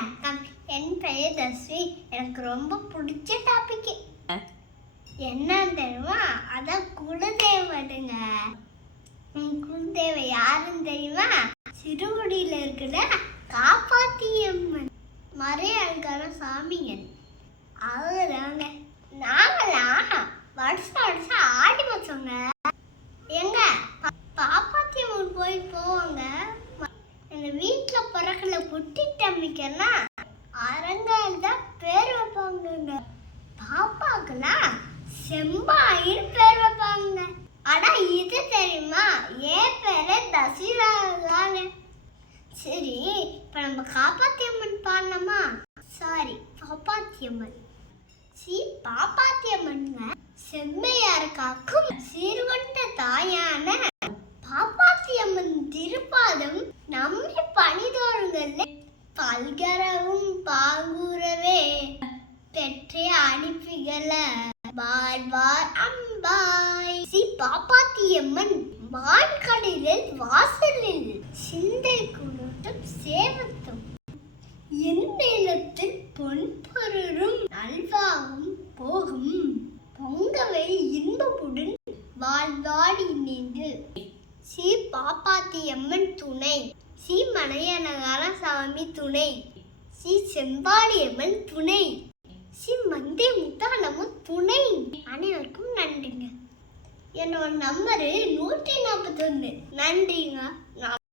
வணக்கம். என் பெயர் தஸ்வி. எனக்கு ரொம்ப பிடிச்ச டாபிக் என்னன்னு தெரியுமா? அதான் குலதெய்வடுங்க உன் குலதெய்வம் யாருன்னு தெரியுமா? சிறுகுடியில இருக்கிற காப்பாத்தியம்மன். மறையாளுக்கான சாமிங்க அவராங்க நாங்களாம் வருஷம் வருஷம் ஆடி மாசங்க எங்க பிறக்கல புட்டி அரங்கால் தான் பேர் வைப்பாங்க பாப்பாக்கெல்லாம் செம்பாயின்னு பேர் வைப்பாங்க ஆனா இது தெரியுமா? ஏன் பேரு தசிராங்க சரி இப்ப நம்ம காப்பாத்தியம்மன் பாடலாமா? சாரி பாப்பாத்தியம்மன். சி பாப்பாத்தியம்மன்ங்க. செம்மையார் காக்கும் சீர்கொண்ட தாயா பாப்பாத்தியம்மன் திருப்பாதம் நம்மை பணிதோறுங்கள்ல பல்கரவும் பாங்குறவே. பெற்றே அனுப்பிகள. வாழ்வார் அம்பாய் சி பாப்பாத்தியம்மன் வான்கடலில் வாசலில் சிந்தை குருட்டும் சேவத்தும். எந்நிலத்தில் பொன் பொருளும் நல்வாகும் போகும். பொங்கவை இன்பமுடன் வாழ்வாடி நின்று. சி பாப்பாத்தியம்மன் துணை. சி மலையனகால சாமி துணை. சி செம்பாளியம்மன் துணை. சி மந்தே முத்தானமும் துணை. அனைவருக்கும் நன்றிங்க. என்னோட நம்பரு நூற்றி நாற்பத்தொன்று நன்றிங்க.